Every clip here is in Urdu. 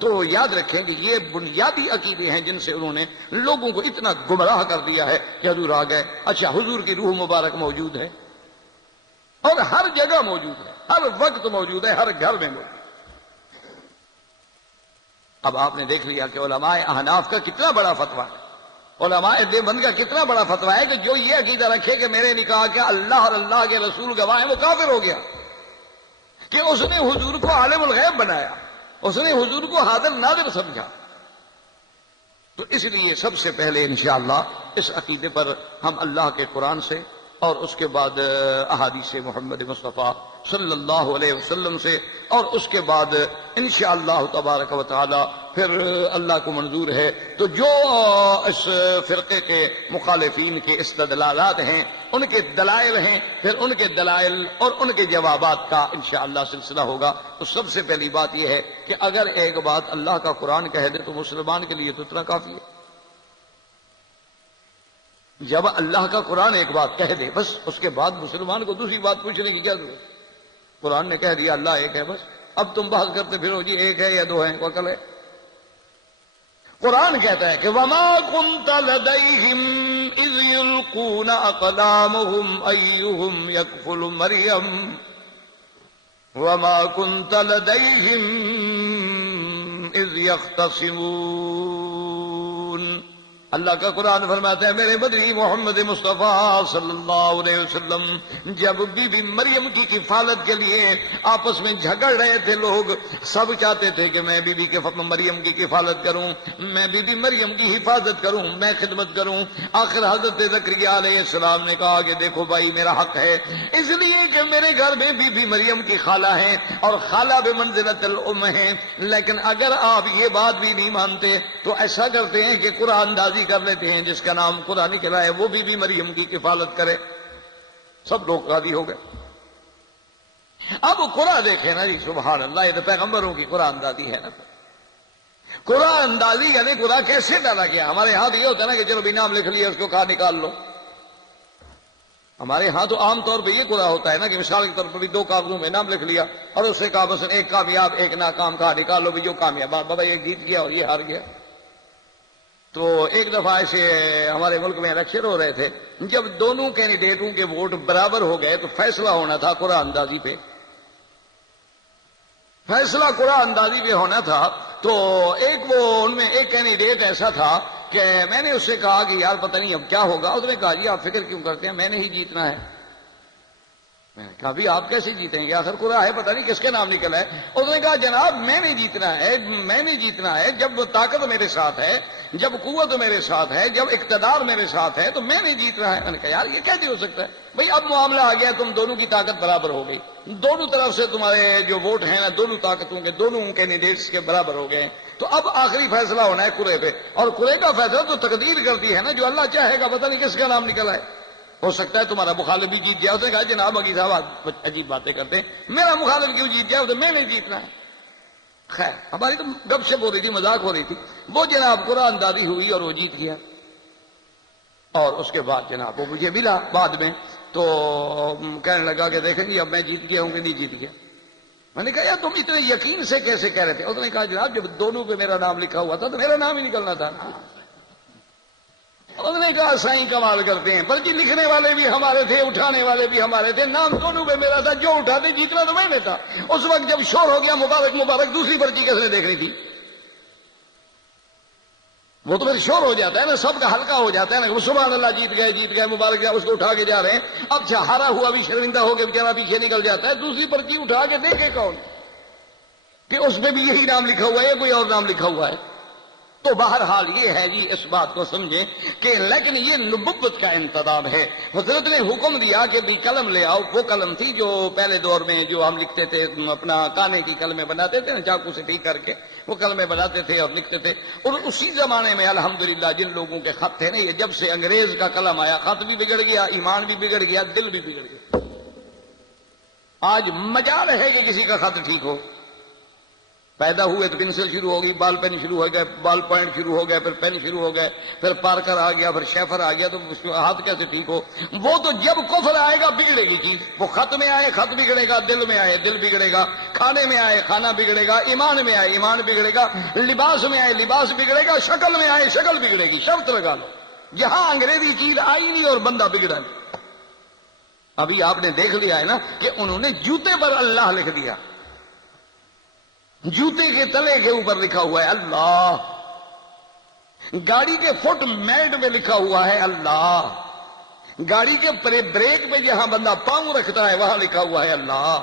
تو یاد رکھیں کہ یہ بنیادی عقیدے ہیں جن سے انہوں نے لوگوں کو اتنا گمراہ کر دیا ہے کہ حضور آ گئے. اچھا حضور کی روح مبارک موجود ہے اور ہر جگہ موجود ہے، ہر وقت موجود ہے، ہر گھر میں موجود ہے. اب آپ نے دیکھ لیا کہ علماء احناف کا کتنا بڑا فتویٰ ہے، علماء دیوبند کا کتنا بڑا فتویٰ ہے کہ جو یہ عقیدہ رکھے کہ میرے نکاح کے اللہ اور اللہ کے رسول گواہ ہیں وہ کافر ہو گیا، کہ اس نے حضور کو عالم الغیب بنایا، اس نے حضور کو حاضر ناظر سمجھا. تو اس لیے سب سے پہلے انشاءاللہ اس عقیدے پر ہم اللہ کے قرآن سے اور اس کے بعد احادیث محمد مصطفیٰ صلی اللہ علیہ وسلم سے اور اس کے بعد انشاءاللہ تبارک و تعالی پھر اللہ کو منظور ہے تو جو اس فرقے کے مخالفین کے استدلالات ہیں، ان کے دلائل ہیں، پھر ان کے دلائل اور ان کے جوابات کا انشاءاللہ سلسلہ ہوگا. تو سب سے پہلی بات یہ ہے کہ اگر ایک بات اللہ کا قرآن کہہ دے تو مسلمان کے لیے تو اتنا کافی ہے. جب اللہ کا قرآن ایک بات کہہ دے بس اس کے بعد مسلمان کو دوسری بات پوچھنے کی کیا ضرورت؟ قرآن نے کہہ دیا اللہ ایک ہے، بس اب تم بحث کرتے پھرو جی ایک ہے یا دو ہیں، عقل ہے. قرآن کہتا ہے کہ وَمَا كُنْتَ لَدَيْهِمْ إِذْ يُلْقُونَ أَقْلَامُهُمْ أَيُّهُمْ يَكْفُلُ مَرْيَمَ وَمَا كُنْتَ لَدَيْهِمْ إِذْ يَخْتَصِمُونَ. اللہ کا قرآن فرماتا ہے میرے بدری محمد مصطفیٰ صلی اللہ علیہ وسلم جب بی بی مریم کی کفالت کے لیے آپس میں جھگڑ رہے تھے لوگ، سب چاہتے تھے کہ میں بی بی مریم کی کفالت کروں، میں بی بی مریم کی حفاظت کروں، میں خدمت کروں. آخر حضرت زکریہ علیہ السلام نے کہا کہ دیکھو بھائی میرا حق ہے، اس لیے کہ میرے گھر میں بی بی مریم کی خالہ ہیں اور خالہ بمنزلۃ الام ہیں، لیکن اگر آپ یہ بات بھی نہیں مانتے تو ایسا کرتے ہیں کہ قرآن دازی کر لیتے ہیں، جس کا نام قرآن کہلا ہے وہ بی بی مریم کی کفالت کرے. سب لوگ راضی ہو گئے. اب قرآن دیکھیں نا جی، سبحان اللہ، یہ تو پیغمبروں کی قرآن دادی ہے نا. قرآن دادی یعنی قرآن کیسے ڈالا گیا؟ ہمارے ہاں یہ ہوتا ہے نا کہ چلو بھی نام لکھ لیا اس کو کہاں نکال لو. ہمارے ہاں تو عام طور پہ یہ قرآن ہوتا ہے نا کہ مثال کے طور پر بھی دو کاغذوں میں نام لکھ لیا اور اس سے کہا بس ایک کامیاب ایک ناکام، کہا نکال لو بھی جو کامیاب، بابا یہ جیت گیا اور یہ ہار گیا. تو ایک دفعہ ایسے ہمارے ملک میں الیکشن ہو رہے تھے، جب دونوں کینڈیڈیٹوں کے ووٹ برابر ہو گئے تو فیصلہ ہونا تھا قرآن اندازی پہ، فیصلہ قرآن اندازی پہ ہونا تھا. تو ان میں ایک کینڈیڈیٹ ایسا تھا کہ میں نے اس سے کہا کہ یار پتہ نہیں اب کیا ہوگا. اس نے کہا جی آپ فکر کیوں کرتے ہیں، میں نے ہی جیتنا ہے. میں نے کہا بھی آپ کیسے جیتیں گے، آخر قرآن ہے پتہ نہیں کس کے نام نکلا ہے. اس نے کہا جناب میں نے جیتنا ہے، میں نے جیتنا ہے، جب طاقت میرے ساتھ ہے، جب قوت میرے ساتھ ہے، جب اقتدار میرے ساتھ ہے تو میں نے جیتنا ہے. میں نے کہا یار یہ کیسے ہو سکتا ہے بھائی، اب معاملہ آ گیا، تم دونوں کی طاقت برابر ہو گئی، دونوں طرف سے تمہارے جو ووٹ ہیں نا دونوں طاقتوں کے دونوں کینڈیڈیٹس کے برابر ہو گئے. تو اب آخری فیصلہ ہونا ہے قرے پہ، اور قرے کا فیصلہ تو تقدیر کرتی ہے نا، جو اللہ چاہے گا. پتہ نہیں کس کا نام نکلا ہے، ہو سکتا ہے تمہارا مخالف بھی جیت گیا. اس نے کہا جناب اگی صاحب عجیب باتیں کرتے ہیں، میرا مخالف کیوں جیت گیا، تو میں نے جیتنا ہے. خیر ہماری تو گپ شپ ہو رہی تھی، مذاق ہو رہی تھی. وہ جناب قرآن دادی ہوئی اور وہ جیت گیا. اور اس کے بعد جناب وہ مجھے ملا بعد میں، تو کہنے لگا کہ دیکھیں گے اب میں جیت گیا ہوں کہ نہیں جیت گیا. میں نے کہا یار تم اتنے یقین سے کیسے کہہ رہے تھے؟ اس نے کہا جناب جب دونوں پہ میرا نام لکھا ہوا تھا تو میرا نام ہی نکلنا تھا نا. انہوں نے کہا سائیں کمال کرتے ہیں، بلکہ لکھنے والے بھی ہمارے تھے، اٹھانے والے بھی ہمارے تھے، نام دونوں پہ میرا تھا، جو اٹھاتے جیتنا تو میں نے تھا. اس وقت جب شور ہو گیا مبارک مبارک، دوسری پرچی کس نے دیکھنی تھی؟ وہ تو پھر شور ہو جاتا ہے نا، سب کا ہلکا ہو جاتا ہے نا، سبحان اللہ جیت گئے مبارک جا، اس کو اٹھا کے جا رہے ہیں. اب ہارا ہوا بھی شرمندہ ہو کے بیچارہ پیچھے نکل جاتا ہے. دوسری پرچی اٹھا کے دیکھے کون کہ اس میں بھی یہی نام لکھا ہوا ہے یا کوئی اور نام لکھا ہوا ہے. تو بہرحال یہ ہے جی، اس بات کو سمجھیں کہ لیکن یہ نبوت کا انتظام ہے. حضرت نے حکم دیا کہ بھی قلم لے آؤ. وہ قلم تھی جو پہلے دور میں جو ہم لکھتے تھے، اپنا کانے کی قلمیں بناتے تھے نا، چاقو سے ٹھیک کر کے وہ قلمیں بناتے تھے اور لکھتے تھے. اور اسی زمانے میں الحمدللہ جن لوگوں کے خط تھے نا، یہ جب سے انگریز کا قلم آیا، خط بھی بگڑ گیا، ایمان بھی بگڑ گیا، دل بھی بگڑ گیا. آج مجال ہے کہ کسی کا خط ٹھیک ہو. پیدا ہوئے تو پنسل شروع ہو گئی، بال پین شروع ہو گئے، بال پوائنٹ شروع ہو گئے، پھر پین شروع ہو گئے، پھر پارکر آ گیا، پھر شیفر آ گیا، تو اس کا ہاتھ کیسے ٹھیک ہو؟ وہ تو جب کفر آئے گا بگڑے گی چیز. وہ خط میں آئے خط بگڑے گا، دل میں آئے دل بگڑے گا، کھانے میں آئے کھانا بگڑے گا، ایمان میں آئے ایمان بگڑے گا، لباس میں آئے لباس بگڑے گا، شکل میں آئے شکل بگڑے گی. شرط لگا لو جہاں انگریزی چیز آئی نہیں اور بندہ بگڑا نہیں. ابھی آپ نے دیکھ لیا ہے نا کہ انہوں نے جوتے پر اللہ لکھ دیا، جوتے کے تلے کے اوپر لکھا ہوا ہے اللہ، گاڑی کے فٹ میٹ میں لکھا ہوا ہے اللہ، گاڑی کے بریک پہ جہاں بندہ پاؤں رکھتا ہے وہاں لکھا ہوا ہے اللہ.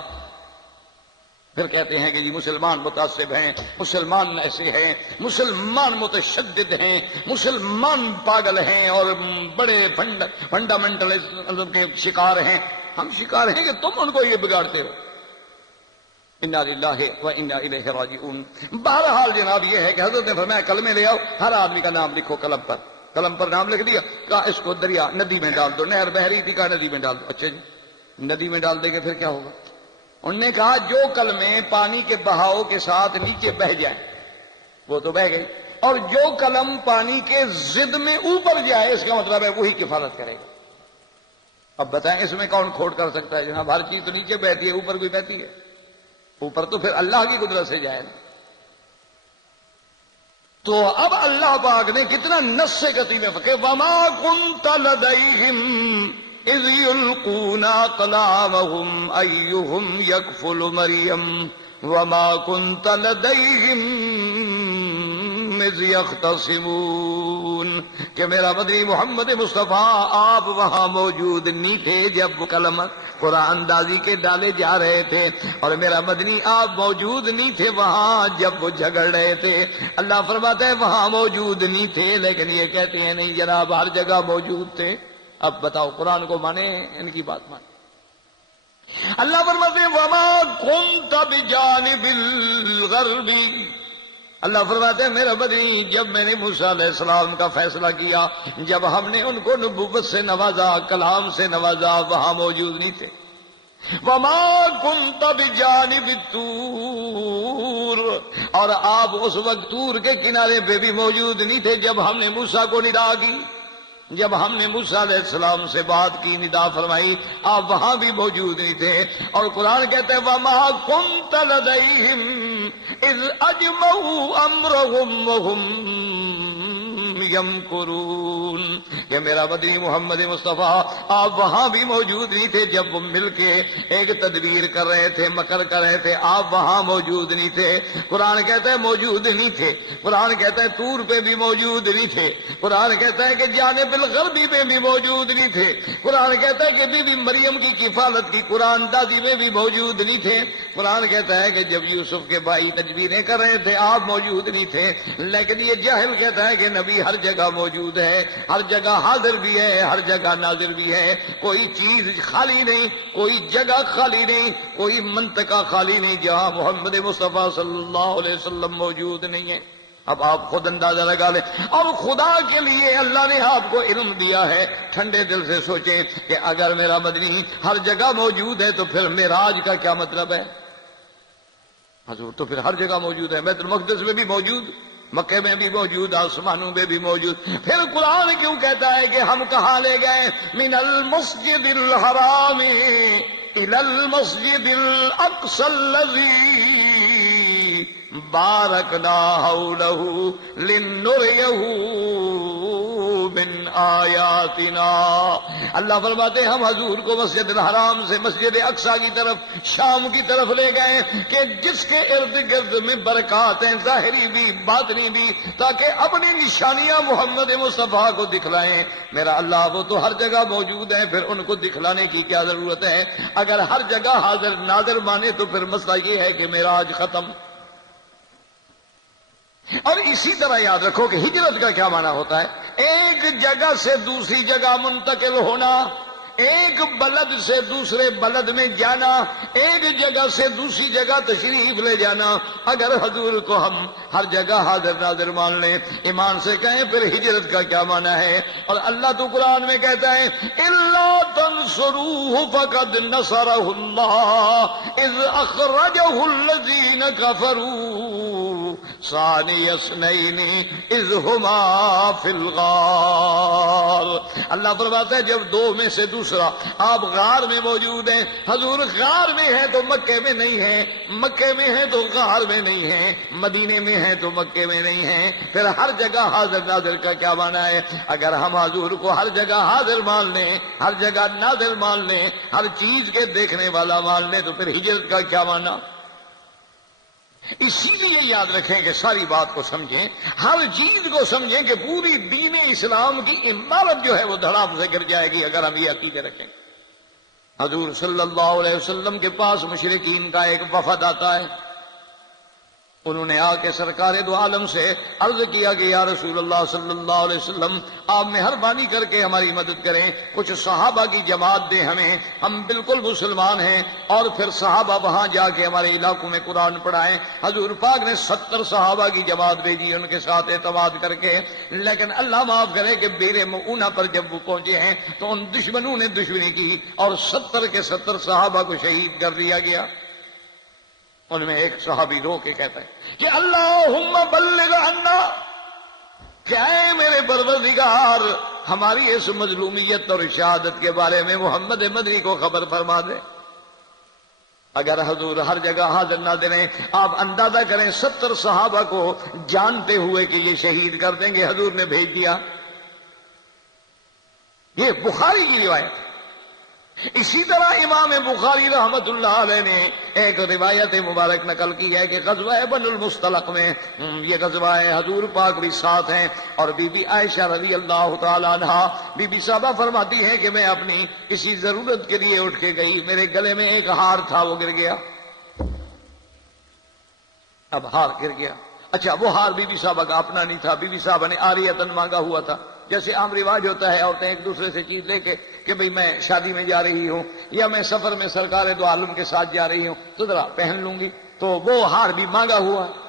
پھر کہتے ہیں کہ جی مسلمان متعصب ہیں، مسلمان ایسے ہیں، مسلمان متشدد ہیں، مسلمان پاگل ہیں اور بڑے فنڈامنٹلزم کے شکار ہیں. ہم شکار ہیں کہ تم ان کو یہ بگاڑتے ہو. انا للہ و انا الیہ راجعون. بہرحال جناب یہ ہے کہ حضرت نے فرمایا کلمے لے آؤ، ہر آدمی کا نام لکھو قلم پر. قلم پر نام لکھ دیا، کہا اس کو دریا ندی میں ڈال دو. نہر بہ رہی تھی، کہا ندی میں ڈال دو. اچھا جی ندی میں ڈال دیں گے پھر کیا ہوگا؟ انہوں نے کہا جو کلمے پانی کے بہاؤ کے ساتھ نیچے بہ جائیں وہ تو بہ گئی، اور جو قلم پانی کے ضد میں اوپر جائے اس کا مطلب ہے وہی کفالت کرے گا. اب بتائیں اس میں کون کھوٹ کر سکتا ہے؟ جناب ہر چیز تو نیچے بہتی ہے، اوپر کوئی بہتی ہے؟ اوپر تو پھر اللہ کی قدرت سے جائے. تو اب اللہ پاک نے کتنا نص سے قطعی میں فقہ وما كنت لديهم اذ يلقون اقلامهم ايهم يكفل مريم وما كنت لديهم اذ يختصمون. کہ میرا مدنی محمد مصطفیٰ آپ وہاں موجود نہیں تھے جب وہ کلمہ قرآن اندازی کے ڈالے جا رہے تھے، اور میرا مدنی آپ موجود نہیں تھے وہاں جب وہ جھگڑ رہے تھے. اللہ فرماتا ہے وہاں موجود نہیں تھے، لیکن یہ کہتے ہیں نہیں جناب ہر جگہ موجود تھے. اب بتاؤ قرآن کو مانے ان کی بات مانے؟ اللہ فرماتے ہیں وما كنت بجانب الغرب. اللہ فرماتے ہیں میرا بدنی جب میں نے موسیٰ علیہ السلام کا فیصلہ کیا، جب ہم نے ان کو نبوت سے نوازا، کلام سے نوازا، وہاں موجود نہیں تھے. وما كنت بجانب الطور، اور آپ اس وقت طور کے کنارے پہ بھی موجود نہیں تھے جب ہم نے موسیٰ کو ندا کی. جب ہم نے موسیٰ علیہ السلام سے بات کی، ندا فرمائی، آپ وہاں بھی موجود نہیں تھے. اور قرآن کہتے ہیں وَمَا كُنْتَ لَدَيْهِمْ إِذْ أَجْمَعُوا أَمْرَهُمْ وَهُمْ يَمْكُرُونَ. کہ میرا مدنی محمد مصطفیٰ آپ وہاں بھی موجود نہیں تھے جب وہ مل کے ایک تدبیر کر رہے تھے، مکر کر رہے تھے، آپ وہاں موجود نہیں تھے. قرآن کہتا ہے موجود نہیں تھے. قرآن کہتا ہے طور پہ بھی موجود نہیں تھے. قرآن کہتا ہے کہ جانب الغربی پہ بھی موجود نہیں تھے. قرآن کہتا ہے کہ بی بی مریم کی کفالت کی قرآن دادی میں بھی موجود نہیں تھے. قرآن کہتا ہے کہ جب یوسف کے بھائی تدبیریں کر رہے تھے آپ موجود نہیں تھے. لیکن یہ جاہل کہتا ہے کہ نبی ہر جگہ موجود ہے، ہر جگہ حاضر بھی ہے، ہر جگہ ناظر بھی ہے. کوئی چیز خالی نہیں، کوئی جگہ خالی نہیں، کوئی منطقہ خالی نہیں جہاں محمد مصطفیٰ صلی اللہ علیہ وسلم موجود نہیں ہے. اب آپ خود اندازہ لگا لیں. اور خدا کے لیے اللہ نے آپ کو علم دیا ہے. ٹھنڈے دل سے سوچیں کہ اگر میرا مدنی ہر جگہ موجود ہے تو پھر معراج کا کیا مطلب ہے؟ حضور تو پھر ہر جگہ موجود ہے، بیت المقدس میں بھی موجود، مکے میں بھی موجود، آسمانوں میں بھی موجود. پھر قرآن کیوں کہتا ہے کہ ہم کہاں لے گئے؟ من المسجد الحرام الى المسجد الاقصى الذي بارکنا حولہ لنریہ من آیاتنا. اللہ فرماتے ہیں ہم حضور کو مسجد الحرام سے مسجد اقصی کی طرف، شام کی طرف لے گئے کہ جس کے ارد گرد میں برکات ہیں ظاہری بھی باطنی بھی، تاکہ اپنی نشانیاں محمد مصطفیٰ کو دکھلائیں. میرا اللہ وہ تو ہر جگہ موجود ہیں، پھر ان کو دکھلانے کی کیا ضرورت ہے؟ اگر ہر جگہ حاضر ناظر مانے تو پھر مسئلہ یہ ہے کہ معراج ختم. اور اسی طرح یاد رکھو کہ ہجرت کا کیا معنی ہوتا ہے؟ ایک جگہ سے دوسری جگہ منتقل ہونا، ایک بلد سے دوسرے بلد میں جانا، ایک جگہ سے دوسری جگہ تشریف لے جانا. اگر حضور کو ہم ہر جگہ حاضر ناظر مان لیں، ایمان سے کہیں، پھر ہجرت کا کیا معنی ہے؟ اور اللہ تو قرآن میں کہتا ہے اِلَّا تَنْصُرُوهُ فَقَدْ نَصَرَهُ اللَّهُ إِذْ أَخْرَجَهُ الَّذِينَ كَفَرُوا ثانی اثنین اذ ہما فی الغار۔ اللہ فرماتا ہے جب دو میں سے دوسرا، آپ غار میں موجود ہیں، حضور غار میں ہیں تو مکے میں نہیں ہیں، مکے میں ہیں تو غار میں نہیں ہیں، مدینے میں ہیں تو مکے میں نہیں ہیں، پھر ہر جگہ حاضر ناظر کا کیا معنی ہے؟ اگر ہم حضور کو ہر جگہ حاضر مان لیں، ہر جگہ ناظر مان لیں، ہر چیز کے دیکھنے والا مان لیں، تو پھر ہجرت کا کیا معنی؟ اسی لیے یاد رکھیں کہ ساری بات کو سمجھیں، ہر چیز کو سمجھیں کہ پوری دین اسلام کی عمارت جو ہے وہ دھڑام سے گر جائے گی اگر ہم یہ عقیدے رکھیں۔ حضور صلی اللہ علیہ وسلم کے پاس مشرکین کا ایک وفد آتا ہے، انہوں نے آ کے سرکار دو عالم سے عرض کیا کہ یا رسول اللہ صلی اللہ علیہ وسلم آپ مہربانی کر کے ہماری مدد کریں، کچھ صحابہ کی جماعت دیں ہمیں، ہم بالکل مسلمان ہیں، اور پھر صحابہ وہاں جا کے ہمارے علاقوں میں قرآن پڑھائیں۔ حضور پاک نے 70 صحابہ کی جماعت بھیجی ان کے ساتھ اعتماد کر کے، لیکن اللہ معاف کرے کہ بیر مؤونہ پر جب وہ پہنچے ہیں تو ان دشمنوں نے دشمنی کی اور 70 کے 70 صحابہ کو شہید کر دیا گیا۔ ان میں ایک صحابی رو کے کہتا ہے کہ اللہم بلغ عنا، کہ اے میرے پروردگار ہماری اس مظلومیت اور شہادت کے بارے میں محمد مدنی کو خبر فرما دے۔ اگر حضور ہر جگہ حاضر ناظر ہیں، آپ اندازہ کریں 70 صحابہ کو جانتے ہوئے کہ یہ شہید کر دیں گے حضور نے بھیج دیا۔ یہ بخاری کی روایت ہے۔ اسی طرح امام بخاری رحمت اللہ علیہ نے ایک روایت مبارک نقل کی ہے کہ غزوہ بن المصطلق میں، یہ غزوہ ہے، حضور پاک بھی ساتھ ہیں، اور بی بی عائشہ رضی اللہ تعالی عنہا بی بی صاحبہ فرماتی ہیں کہ میں اپنی کسی ضرورت کے لیے اٹھ کے گئی، میرے گلے میں ایک ہار تھا، وہ گر گیا۔ اب ہار گر گیا، اچھا وہ ہار بی بی صاحبہ کا اپنا نہیں تھا، بی بی صاحبہ نے عاریتن مانگا ہوا تھا، جیسے عام رواج ہوتا ہے عورتیں ایک دوسرے سے چیز لے کے کہ بھئی میں شادی میں جا رہی ہوں یا میں سفر میں سرکار دو عالم کے ساتھ جا رہی ہوں تو ذرا پہن لوں گی، تو وہ ہار بھی مانگا ہوا ہے۔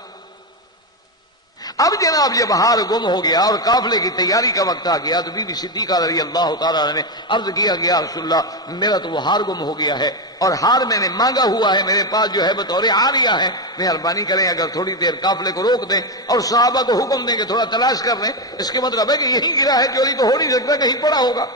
اب جناب جب ہار گم ہو گیا اور قافلے کی تیاری کا وقت آ گیا تو بی بی صدیقہ رضی اللہ تعالیٰ نے عرض کیا کہ یا رسول اللہ میرا تو وہ ہار گم ہو گیا ہے، اور ہار میں نے مانگا ہوا ہے میرے پاس جو ہے بطور عاریہ ہے، مہربانی کریں اگر تھوڑی دیر قافلے کو روک دیں اور صحابہ کو حکم دیں کہ تھوڑا تلاش کر لیں، اس کے مطلب ہے کہ یہیں گرا ہے، چوری تو ہو نہیں سکتا، کہیں پڑا ہوگا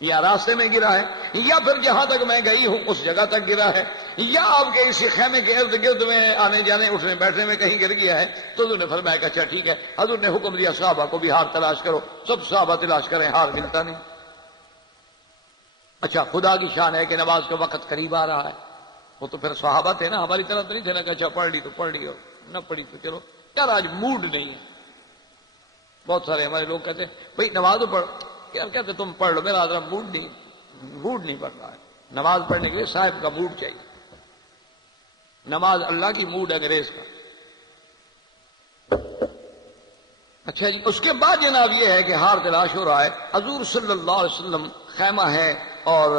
یا راستے میں گرا ہے، یا پھر جہاں تک میں گئی ہوں اس جگہ تک گرا ہے، یا آپ کے اسی خیمے کے ارد گرد میں آنے جانے اٹھنے بیٹھنے میں کہیں گر گیا ہے۔ تو حضور نے فرمایا کہ اچھا ٹھیک ہے، حضور نے حکم دیا صحابہ کو بھی ہار تلاش کرو، سب صحابہ تلاش کریں، ہار ملتا نہیں۔ اچھا خدا کی شان ہے کہ نماز کا وقت قریب آ رہا ہے، وہ تو پھر صحابہ تھے نا، ہماری طرح تو نہیں تھے نا کہ اچھا پڑھ لی تو پڑھ لی اور نہ پڑھی تو چلو یار آج موڈ نہیں ہے۔ بہت سارے ہمارے لوگ کہتے ہیں بھائی نماز تو پڑھ، یار کہتے تم پڑھ لو، میرا ذرا موڈ نہیں پڑ رہا ہے۔ نماز پڑھنے کے لیے صاحب کا موڈ چاہیے، نماز اللہ کی موڈ انگریز کا۔ اچھا جی، اس کے بعد جناب یہ ہے کہ ہار تلاش ہو رہا ہے، حضور صلی اللہ علیہ وسلم خیمہ ہے اور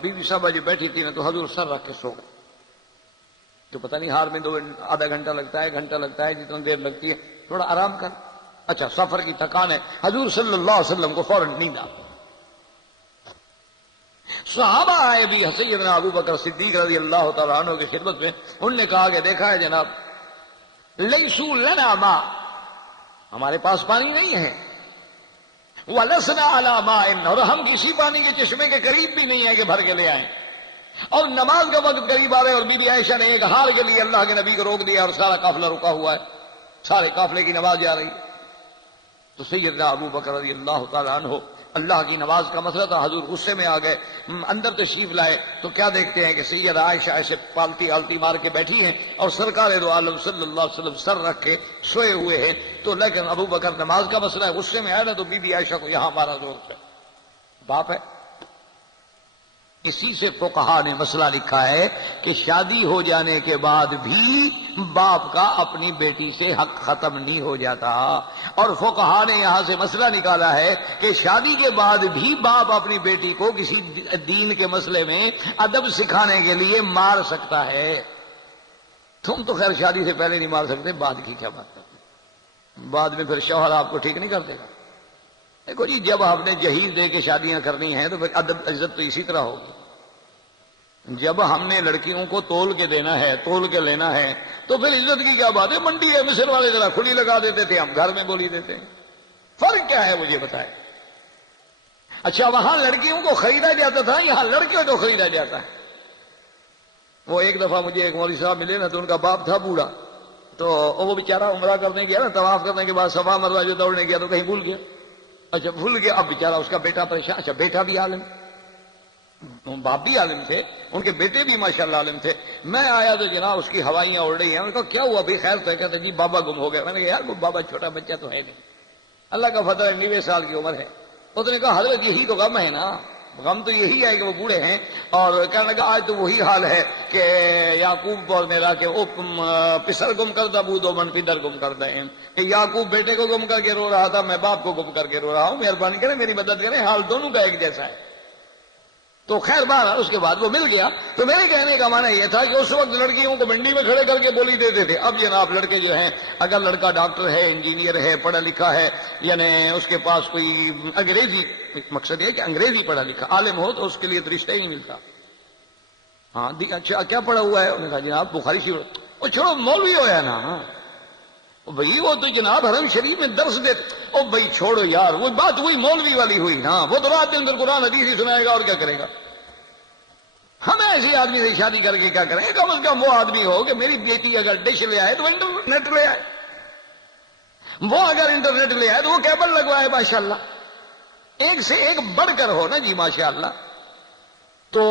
بی بی صاحبہ جو بیٹھی تھی نا تو حضور سر رکھ کے سو گئے، تو پتہ نہیں ہار میں آدھا گھنٹہ لگتا ہے، گھنٹہ لگتا ہے، جتنا دیر لگتی ہے، تھوڑا آرام کر۔ اچھا سفر کی تھکان ہے، حضور صلی اللہ علیہ وسلم کو فوراً نیند آ گئی۔ صحابہ آئے بھی سیدنا ابو بکر صدیق رضی اللہ تعالیٰ عنہ کی خدمت میں، انہوں نے کہا کہ دیکھا ہے جناب لیسو لنا ما، ہمارے پاس پانی نہیں ہے، ولسنا علی ماء، اور ہم کسی پانی کے چشمے کے قریب بھی نہیں ہے کہ بھر کے لے آئیں، اور نماز کا وقت قریب آ رہا ہے، اور بی بی عائشہ نے ایک ہار کے لیے اللہ کے نبی کو روک دیا اور سارا قافلہ رکا ہوا ہے، سارے قافلے کی نماز جا رہی ہے۔ تو سیدنا ابو بکر رضی اللہ تعالیٰ عنہ، اللہ کی نماز کا مسئلہ تھا، حضور غصے میں آ گئے، اندر تشریف لائے تو کیا دیکھتے ہیں کہ سیدہ عائشہ ایسے پالتی آلتی مار کے بیٹھی ہیں اور سرکار دو عالم صلی اللہ علیہ وسلم سر رکھ کے سوئے ہوئے ہیں۔ تو لیکن ابو بکر نماز کا مسئلہ ہے، غصے میں آیا نا تو بی بی عائشہ کو یہاں مارا زور سے، باپ ہے۔ اسی سے فقہا نے مسئلہ لکھا ہے کہ شادی ہو جانے کے بعد بھی باپ کا اپنی بیٹی سے حق ختم نہیں ہو جاتا، اور فقہا نے یہاں سے مسئلہ نکالا ہے کہ شادی کے بعد بھی باپ اپنی بیٹی کو کسی دین کے مسئلے میں ادب سکھانے کے لیے مار سکتا ہے۔ تم تو خیر شادی سے پہلے نہیں مار سکتے، بعد کی کیا بات کرتے، بعد میں پھر شوہر آپ کو ٹھیک نہیں کر دے گا۔ دیکھو جی جب آپ نے جہیز دے کے شادیاں کرنی ہیں تو پھر ادب عزت تو اسی طرح ہوگی، جب ہم نے لڑکیوں کو تول کے دینا ہے، تول کے لینا ہے، تو پھر عزت کی کیا بات ہے؟ منڈی ہے مصر والے ذرا کھلی لگا دیتے تھے، ہم گھر میں بولی دیتے ہیں، فرق کیا ہے مجھے بتائے؟ اچھا وہاں لڑکیوں کو خریدا جاتا تھا، یہاں لڑکیوں کو خریدا جاتا ہے۔ وہ ایک دفعہ مجھے ایک مولوی صاحب ملے نا، تو ان کا باپ تھا بوڑھا، تو وہ بیچارہ عمرہ کرنے گیا نا، طواف کرنے کے بعد صفا مروہ جو دوڑنے گیا تو کہیں بھول گیا۔ اچھا بھول گیا، اب بیچارہ اس کا بیٹا پریشان، اچھا بیٹا بھی عالم، باپ بھی عالم تھے، ان کے بیٹے بھی ماشاءاللہ عالم تھے۔ میں آیا تو جناب اس کی ہوائیاں اڑ رہی ہیں، میں نے کہا کیا ہوا بھائی خیر تو؟ کہتے جی بابا گم ہو گیا۔ میں نے کہا یار وہ بابا چھوٹا بچہ تو ہے نہیں، اللہ کا فضل ہے 90 سال کی عمر ہے۔ اس نے کہا حضرت یہی تو غم ہے نا، غم تو یہی ہے کہ وہ بوڑھے ہیں، اور کہنے لگا آج تو وہی حال ہے کہ یعقوب اور میرا کہ وہ پسر گم کرتا بودو من پدر گم کرتا ہے، کہ یعقوب بیٹے کو گم کر کے رو رہا تھا، میں باپ کو گم کر کے رو رہا ہوں، مہربانی کریں میری مدد کریں، حال دونوں کا ایک جیسا ہے۔ تو خیر بہرحال اس کے بعد وہ مل گیا۔ تو میرے کہنے کا معنی یہ تھا کہ اس وقت لڑکیوں کو منڈی میں کھڑے کر کے بولی دیتے تھے، اب جناب لڑکے جو ہیں، اگر لڑکا ڈاکٹر ہے، انجینئر ہے، پڑھا لکھا ہے، یعنی اس کے پاس کوئی انگریزی، مقصد یہ کہ انگریزی پڑھا لکھا عالم ہو تو اس کے لیے تو رشتہ ہی نہیں ملتا۔ ہاں اچھا کیا پڑھا ہوا ہے؟ انہوں نے کہا جناب بخاری شریف۔ وہ چھوڑو مولوی ہو یا نا بھئی، وہ تو جناب حرم شریف میں درس دے، او بھئی چھوڑو یار، وہ بات وہی مولوی والی ہوئی نا، وہ تو رات دن قرآن حدیث ہی سنائے گا اور کیا کرے گا؟ ہم ایسی آدمی سے شادی کر کے کیا کریں؟ کم از کم وہ آدمی ہو کہ میری بیٹی اگر ڈش لے آئے تو انٹرنیٹ لے آئے، وہ اگر انٹرنیٹ لے آئے تو وہ کیبل لگوائے، ماشاءاللہ ایک سے ایک بڑھ کر ہو نا جی ماشاءاللہ۔ تو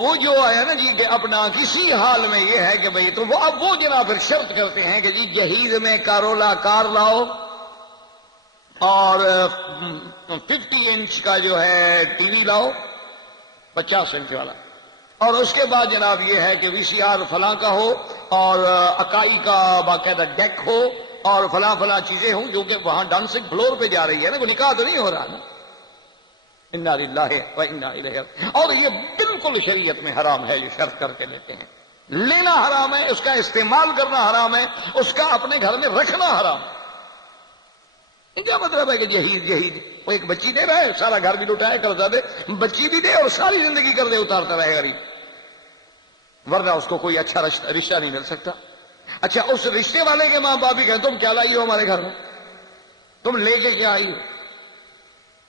وہ جو آیا نا جی کہ اپنا کسی حال میں یہ ہے کہ بھئی، تو وہ اب وہ جناب پھر شرط کرتے ہیں کہ جی جہیز میں کارولا کار لاؤ، اور 50 انچ کا جو ہے ٹی وی لاؤ، 50 انچ والا، اور اس کے بعد جناب یہ ہے کہ وی سی آر فلاں کا ہو، اور اکائی کا باقاعدہ ڈیک ہو، اور فلاں فلاں چیزیں ہوں، جو کہ وہاں ڈانسنگ فلور پہ جا رہی ہے نا، وہ نکاح تو نہیں ہو رہا نا۔ انا للہ و انا الیہ، اور یہ بالکل شریعت میں حرام ہے، یہ شرط کر کے لیتے ہیں، لینا حرام ہے، اس کا استعمال کرنا حرام ہے، اس کا اپنے گھر میں رکھنا حرام ہے۔ کیا مطلب ہے کہ جہیز وہ ایک بچی دے رہا ہے، سارا گھر بھی لٹائے، قرضہ دے، بچی بھی دے اور ساری زندگی قرضے اتارتا رہے غریب، ورنہ اس کو کوئی اچھا رشتہ نہیں مل سکتا۔ اچھا اس رشتے والے کے ماں باپ بھی کہیں تم کیا لائی ہو ہمارے گھر میں، تم لے کے کیا آئی ہو؟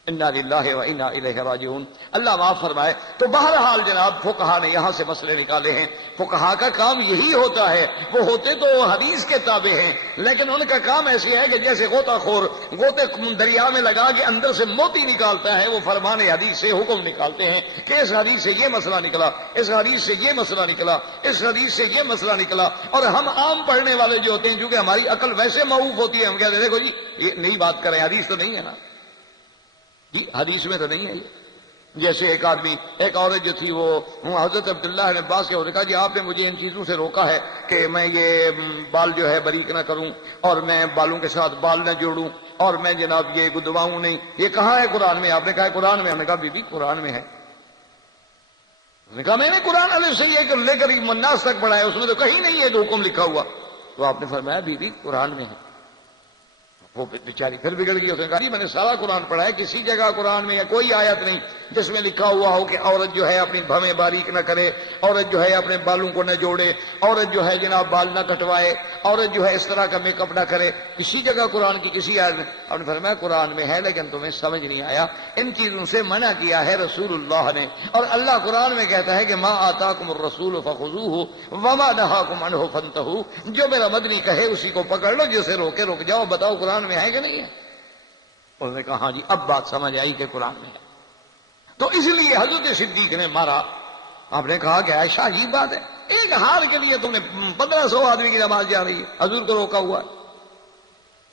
انا للہ و انا الیہ راجعون، اللہ معاف فرمائے۔ تو بہرحال جناب فقہا نے یہاں سے مسئلے نکالے ہیں، فقہا کا کام یہی ہوتا ہے، وہ ہوتے تو حدیث کے تابع ہیں، لیکن ان کا کام ایسے ہے کہ جیسے غوطہ خور غوطے دریا میں لگا کے اندر سے موتی نکالتا ہے، وہ فرمان حدیث سے حکم نکالتے ہیں کہ اس حدیث سے یہ مسئلہ نکلا، اس حدیث سے یہ مسئلہ نکلا، اس حدیث سے یہ مسئلہ نکلا۔ اور ہم عام پڑھنے والے جو ہوتے ہیں، چونکہ ہماری عقل ویسے معوف ہوتی ہے، ہم کہتے ہیں دیکھو جی یہ نئی بات کریں، حدیث تو نہیں ہے نا جی، حدیث میں تو نہیں ہے یہ۔ جیسے ایک آدمی، ایک عورت جو تھی، وہ حضرت عبداللہ بن عباس کے نے کہا جی آپ نے مجھے ان چیزوں سے روکا ہے کہ میں یہ بال جو ہے باریک نہ کروں، اور میں بالوں کے ساتھ بال نہ جوڑوں، اور میں جناب یہ گدواؤں نہیں، یہ کہاں ہے قرآن میں؟ آپ نے کہا ہے قرآن میں۔ ہم نے کہا بی بی قرآن میں ہے۔ اس نے کہا میں نے قرآن الف سے یہ لے کر الناس تک پڑھا ہے، اس میں تو کہیں نہیں ہے کہ حکم لکھا ہوا۔ تو آپ نے فرمایا بی بی قرآن میں ہے۔ وہ بیچاری پھر بگڑ گئی، اس نے کہا جی میں نے سارا قرآن پڑھا ہے، کسی جگہ قرآن میں یا کوئی آیت نہیں جس میں لکھا ہوا ہو کہ عورت جو ہے اپنی بھویں باریک نہ کرے، عورت جو ہے اپنے بالوں کو نہ جوڑے، عورت جو ہے جناب بال نہ کٹوائے، عورت جو ہے اس طرح کا میک اپ نہ کرے، کسی جگہ قرآن کی کسی آیت میں۔ آپ نے فرمایا قرآن میں ہے لیکن تمہیں سمجھ نہیں آیا، ان چیزوں سے منع کیا ہے رسول اللہ نے، اور اللہ قرآن میں کہتا ہے کہ ما آتاکم الرسول فخذوہ وما نہاکم عنہ فانتہوا، جو میرا مدنی کہے اسی کو پکڑ لو، جسے روکے رک جاؤ۔ بتاؤ قرآن میں ہے کہ نہیں ہے؟ انہوں نے کہا ہاں جی اب بات سمجھ آئی کہ قرآن میں ہے۔ تو اس لیے حضرت صدیق نے مارا۔ آپ نے کہا کہ عائشہ عجیب بات ہے، ایک ہار کے لیے تم نے 1500 آدمی کی نماز جا رہی ہے، حضور کو روکا ہوا ہے۔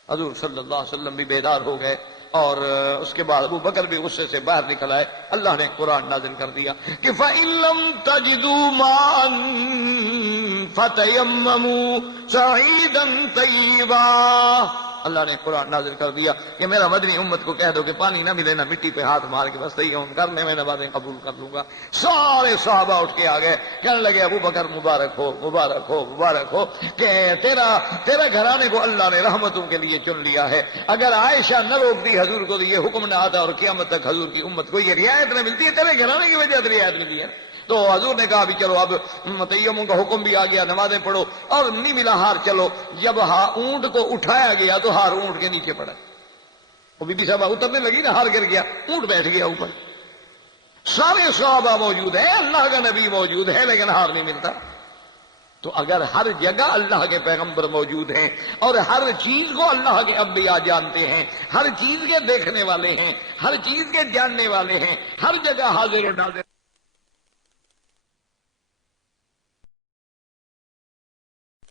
حضور صلی اللہ علیہ وسلم بھی بیدار ہو گئے، اور اس کے بعد ابو بکر بھی غصے سے باہر نکل آئے۔ اللہ نے قرآن نازل کر دیا کہ فَإِن لَّمْ تَجِدُوا مَاءً فَتَيَمَّمُوا صَعِيدًا طَيِّبًا۔ اللہ نے قرآن نازل کر دیا کہ میرا مدنی امت کو کہہ دو کہ پانی نہ ملے نہ مٹی پہ ہاتھ مار کے بس تیمم کر لیں، میں نمازیں قبول کر لوں گا۔ سارے صحابہ اٹھ کے آ گئے، کہنے لگے ابو بکر مبارک ہو مبارک ہو مبارک ہو کہ تیرا گھرانے کو اللہ نے رحمتوں کے لیے چن لیا ہے۔ اگر عائشہ نہ روکتی حضور کو تو یہ حکم نہ آتا، اور قیامت تک حضور کی امت کو یہ رعایت نہ ملتی ہے، تیرے گھرانے کی وجہ سے رعایت ملی ہے۔ تو حضور نے کہا بھی چلو اب تیمم کا حکم بھی آ گیا، نمازیں پڑھو، اور نہیں ملا ہار، چلو جب اونٹ کو اٹھایا گیا تو ہار اونٹ کے نیچے پڑا، وہ بی بی صاحبہ اترنے لگی نا، ہار گر گیا، اونٹ بیٹھ گیا اوپر، سارے صحابہ موجود ہیں، اللہ کا نبی موجود ہے، لیکن ہار نہیں ملتا۔ تو اگر ہر جگہ اللہ کے پیغمبر موجود ہیں اور ہر چیز کو اللہ کے انبیاء جانتے ہیں، ہر چیز کے دیکھنے والے ہیں، ہر چیز کے جاننے والے ہیں، ہر جگہ حاضر و ناظر